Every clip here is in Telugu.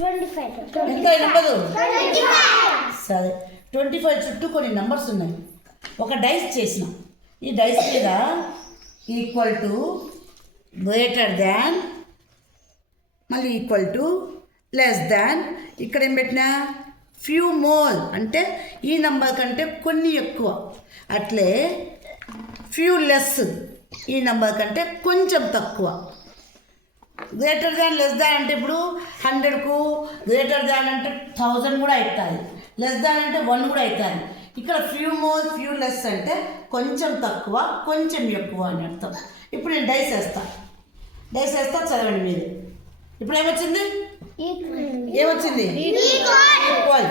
ఎంత నెంబరు? సరే, 25 చుట్టూ కొన్ని నెంబర్స్ ఉన్నాయి. ఒక డైస్ చేసిన, ఈ డైస్ మీద ఈక్వల్ టు, గ్రేటర్ దాన్, మళ్ళీ ఈక్వల్ టు, లెస్ దాన్, ఇక్కడ ఏం పెట్టినా ఫ్యూ మోర్ అంటే ఈ నెంబర్ కంటే కొన్ని ఎక్కువ, అట్లే ఫ్యూ లెస్ ఈ నెంబర్ కంటే కొంచెం తక్కువ. గ్రేటర్ దాన్ లెస్ దాన్ అంటే ఇప్పుడు 100కు గ్రేటర్ దాన్ అంటే 1000 కూడా అవుతుంది, లెస్ దాన్ అంటే 1 కూడా అవుతుంది. ఇక్కడ ఫ్యూ మోర్ ఫ్యూ లెస్ అంటే కొంచెం తక్కువ కొంచెం ఎక్కువ అని అర్థం. ఇప్పుడు నేను డైస్ వేస్తా చదవండి మీరు. ఇప్పుడు ఏమొచ్చింది? ఈక్వల్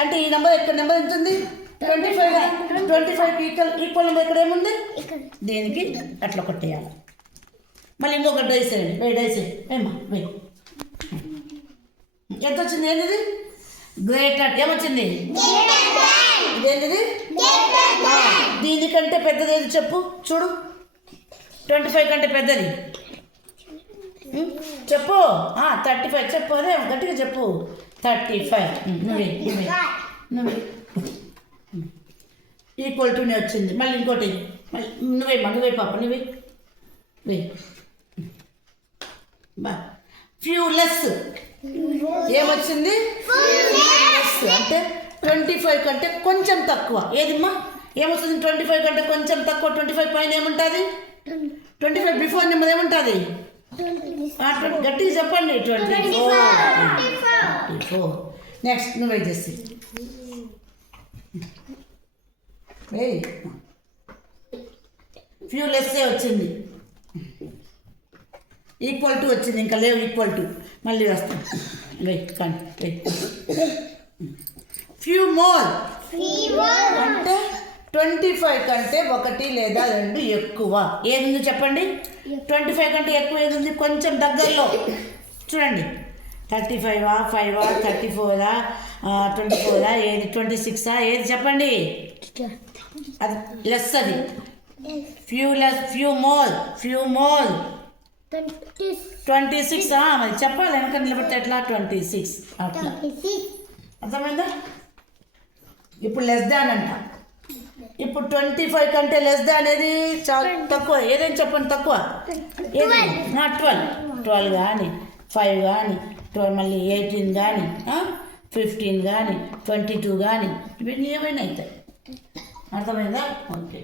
అంటే ఈ నెంబర్ ఇక్కడ నెంబర్ ఎంత ఉంది? 25 ఈక్వల్ నెంబర్ ఇక్కడ ఏముంది? దీనికి అట్లా కొట్టేయాలి. మళ్ళీ ఇంకొక డైస్ వేయండి, డైస్ ఏమా ఎంత వచ్చింది? ఏంటిది? గ్రేటర్. ఏమొచ్చింది? ఇదేంటిది? దీనికంటే పెద్దది ఏది చెప్పు చూడు. 25 కంటే పెద్దది చెప్పు. 35 చెప్పు. అదే గట్టిగా చెప్పు. 35. నువ్వే ఈక్వల్ టునే వచ్చింది. మళ్ళీ ఇంకోటి, మళ్ళీ నువ్వే పాప నువ్వే బా. ఫ్యూ లెస్ ఏమొచ్చింది? లెస్ అంటే 25 కంటే కొంచెం తక్కువ. ఏదిమ్మా ఏమొస్తుంది? 25 కంటే కొంచెం తక్కువ. 25 పైన ఏముంటుంది? 25 బిఫోర్ నెంబర్ ఏముంటుంది? గట్టిగా చెప్పండి. 24. నెక్స్ట్ నువ్వే చేసి ఫ్యూ లెస్సే వచ్చింది. ఈక్వల్ టు వచ్చింది, ఇంకా లేవు ఈక్వల్ టు. మళ్ళీ వస్తాం. కానీ ఫ్యూ మోర్ అంటే 25 కంటే 1 లేదా 2 ఎక్కువ. ఏది ఉంది చెప్పండి? 25 కంటే ఎక్కువ ఏది ఉంది? కొంచెం దగ్గరలో చూడండి. 35 5 34 24 ఏది? 26 ఏది చెప్పండి? అది లెస్. అది ఫ్యూ లెస్ ఫ్యూ మోర్ 26. మరి చెప్పాలి, వెనక నిలబడితే ఎట్లా? 26 అట్లా. అర్థమైందా? ఇప్పుడు లెస్ దాన్ అంట. ఇప్పుడు 25 కంటే లెస్ దాన్ ఏది? చాలా తక్కువ. ఏదైనా చెప్పండి తక్కువ. ఏది? 12 కానీ 5 కానీ 12, మళ్ళీ 18 కానీ 15 కానీ 22 కానీ ఇవన్నీ ఏమైనా అవుతాయి. అర్థమైందా? ఓకే.